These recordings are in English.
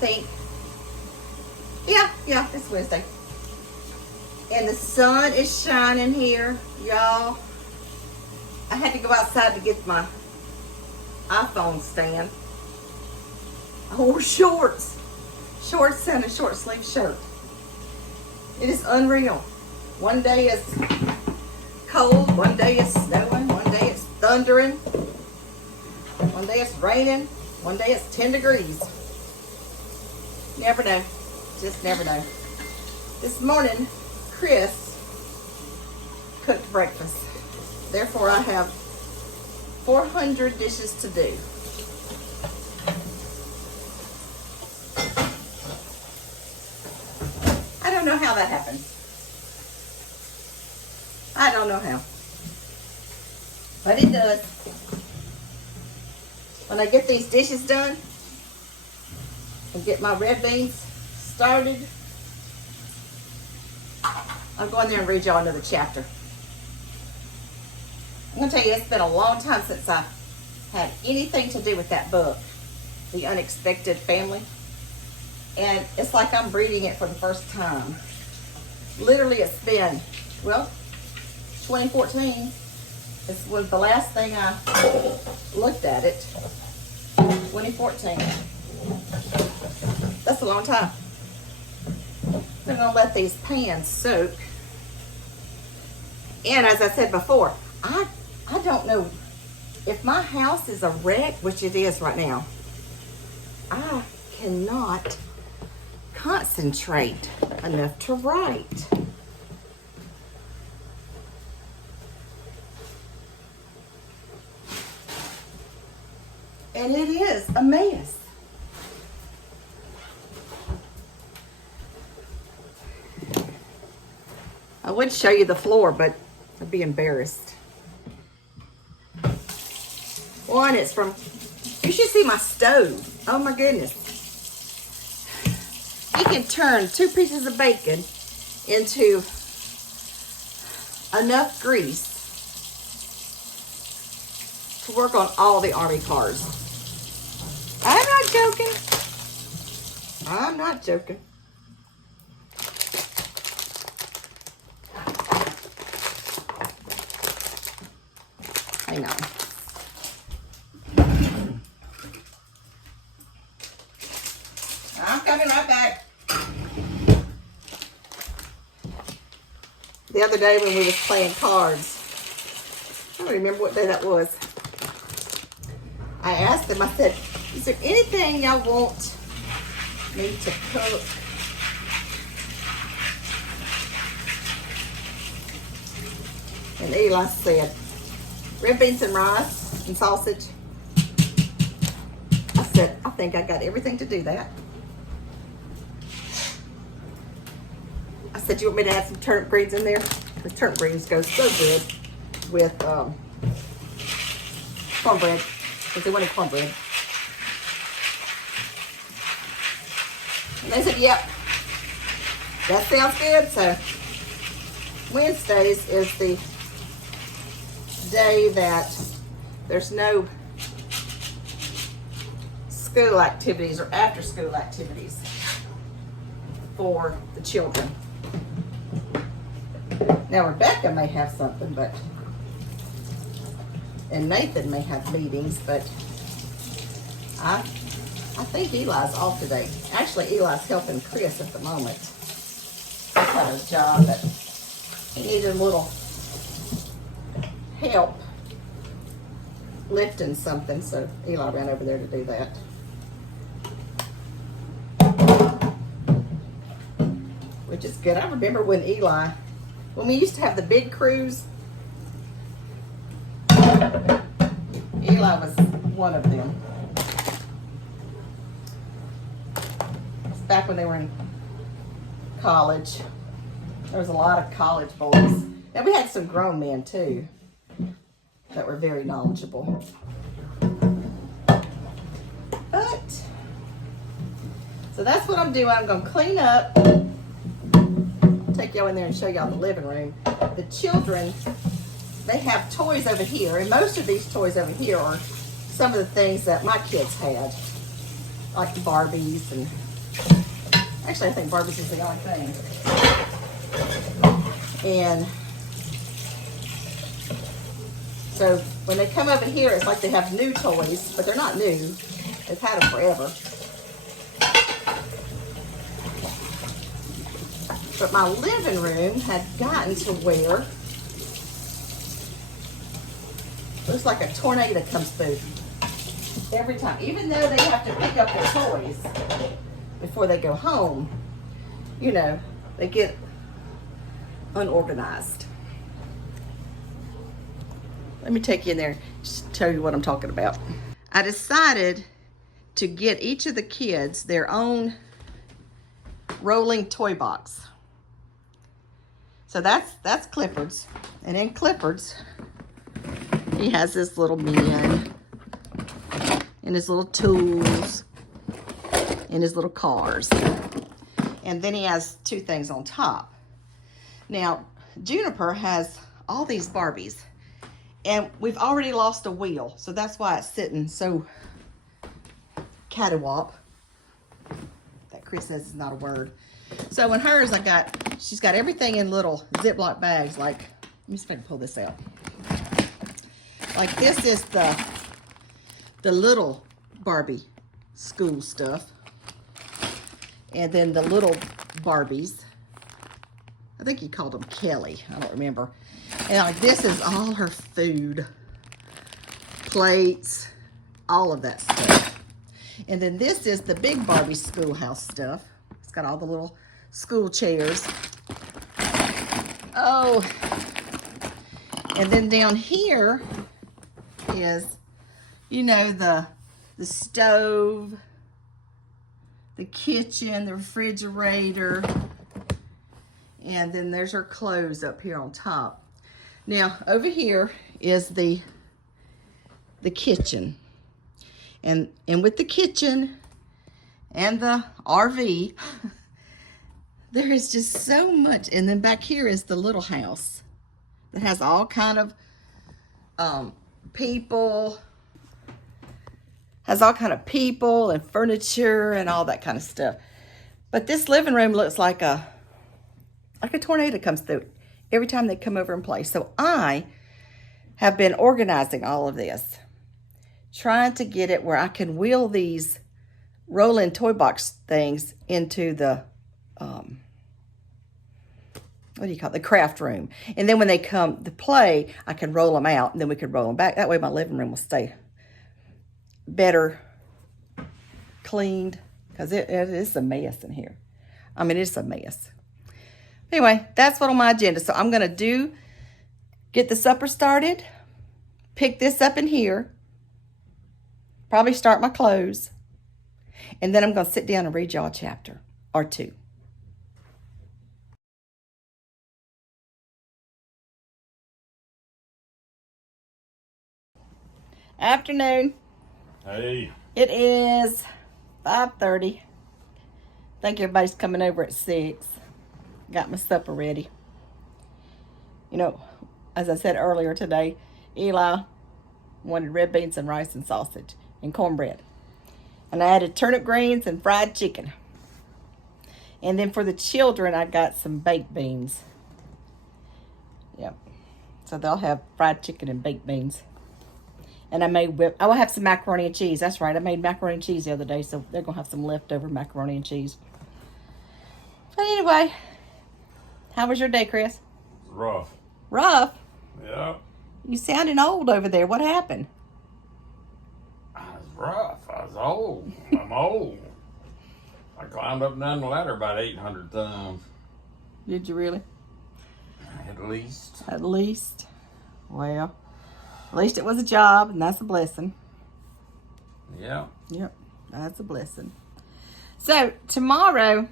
think. Yeah, it's Wednesday. And the sun is shining here, y'all. I had to go outside to get my iPhone stand. I wore shorts and a short sleeve shirt. It is unreal. One day it's cold, one day it's snowing, one day it's thundering, one day it's raining, one day it's 10 degrees. Never know. Just never know. This morning, Chris cooked breakfast. Therefore, I have 400 dishes to do. I don't know how that happened. I don't know how. But it does. When I get these dishes done and get my red beans started, I'll go in there and read y'all another chapter. I'm going to tell you, it's been a long time since I had anything to do with that book, The Unexpected Family. And it's like I'm reading it for the first time. Literally, it's been, well, 2014 was the last thing I looked at it. 2014. That's a long time. I'm going to let these pans soak. And as I said before, I don't know if my house is a wreck, which it is right now. I cannot concentrate enough to write. And it is a mess. I would show you the floor, but I'd be embarrassed. One, it's from, you should see my stove. Oh my goodness. You can turn 2 pieces of bacon into enough grease to work on all the Army cars. I'm not joking. I'm not joking. Hang on. I'm coming right back. The other day when we was playing cards, I don't remember what day that was. I asked them, I said, is there anything y'all want me to cook? And Eli said, red beans and rice and sausage. I said, I think I got everything to do that. I said, you want me to add some turnip greens in there? The turnip greens go so good with cornbread, because they wanted cornbread. And they said, yep, that sounds good. So Wednesdays is the day that there's no school activities or after school activities for the children. Now Rebecca may have something, but and Nathan may have meetings, but I think Eli's off today. Actually, Eli's helping Chris at the moment. He's got a job, but he needed a little help lifting something, so Eli ran over there to do that. Which is good. I remember when we used to have the big cruise, Eli was one of them. It's back when they were in college. There was a lot of college boys. And we had some grown men too that were very knowledgeable. But, so that's what I'm doing. I'm going to clean up. Take y'all in there and show y'all the living room. The children, they have toys over here, and most of these toys over here are some of the things that my kids had, like the Barbies and Actually, I think Barbie's is the only thing. And so when they come over here, it's like they have new toys, but they're not new. They've had them forever. But my living room had gotten to where looks like a tornado comes through every time. Even though they have to pick up their toys before they go home, you know, they get unorganized. Let me take you in there and tell you what I'm talking about. I decided to get each of the kids their own rolling toy box. So that's Clifford's. And in Clifford's, he has this little man and his little tools and his little cars. And then he has two things on top. Now, Juniper has all these Barbies. And we've already lost a wheel. So that's why it's sitting so cattywop. That Chris says is not a word. So in hers, she's got everything in little Ziploc bags. Like, let me see if I can pull this out. Like this is the little Barbie school stuff. And then the little Barbies. I think he called them Kelly. I don't remember. And like this is all her food. Plates. All of that stuff. And then this is the big Barbie schoolhouse stuff. It's got all the little school chairs. Oh. And then down here is, you know, the stove, the kitchen, the refrigerator, and then there's her clothes up here on top. Now, over here is the kitchen. And with the kitchen and the RV, there is just so much. And then back here is the little house that has all kind of people, and furniture and all that kind of stuff. But this living room looks like a tornado comes through every time they come over and play. So I have been organizing all of this, trying to get it where I can wheel these roll-in toy box things into the, what do you call it? The craft room. And then when they come to play, I can roll them out and then we can roll them back. That way my living room will stay better cleaned, because it is a mess in here. I mean, it's a mess. Anyway, that's what on my agenda. So I'm going to get the supper started, pick this up in here, probably start my clothes, and then I'm going to sit down and read y'all a chapter or two. Afternoon. Hey. It is 5:30. I think everybody's coming over at 6. Got my supper ready. You know, as I said earlier today, Eli wanted red beans and rice and sausage and cornbread. And I added turnip greens and fried chicken. And then for the children, I got some baked beans. Yep. So they'll have fried chicken and baked beans. And I will have some macaroni and cheese. That's right. I made macaroni and cheese the other day, so they're going to have some leftover macaroni and cheese. But anyway, how was your day, Chris? Rough. Rough? Yeah. You sounding old over there. What happened? I was rough. I was old. I'm old. I climbed up and down the ladder about 800 times. Did you really? At least. At least. Well, at least it was a job, and that's a blessing. Yeah. Yep, that's a blessing. So, tomorrow,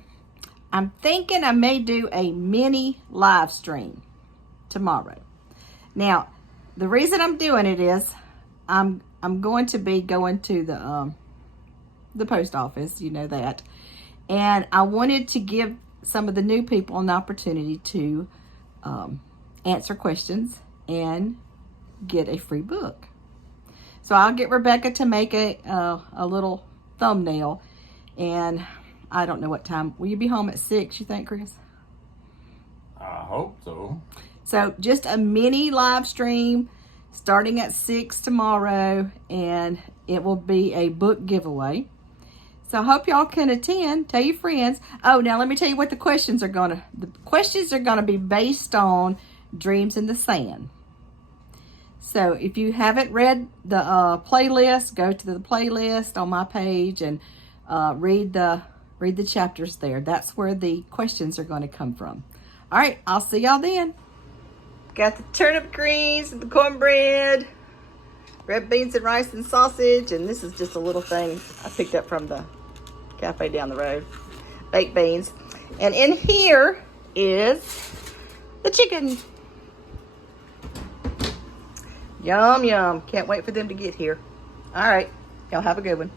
I'm thinking I may do a mini live stream tomorrow. Now, the reason I'm doing it is I'm going to be going to the post office, you know that. And I wanted to give some of the new people an opportunity to answer questions and get a free book. So I'll get Rebecca to make a little thumbnail, and I don't know what time. Will you be home at 6, you think, Chris? I hope so. So just a mini live stream starting at 6 tomorrow, and it will be a book giveaway. So I hope y'all can attend. Tell your friends. Oh, now let me tell you what the questions are gonna be based on Dreams in the Sand. So if you haven't read the playlist, go to the playlist on my page and read the chapters there. That's where the questions are going to come from. All right, I'll see y'all then. Got the turnip greens and the cornbread, red beans and rice and sausage, and this is just a little thing I picked up from the cafe down the road. Baked beans. And in here is the chicken. Yum, yum. Can't wait for them to get here. All right. Y'all have a good one.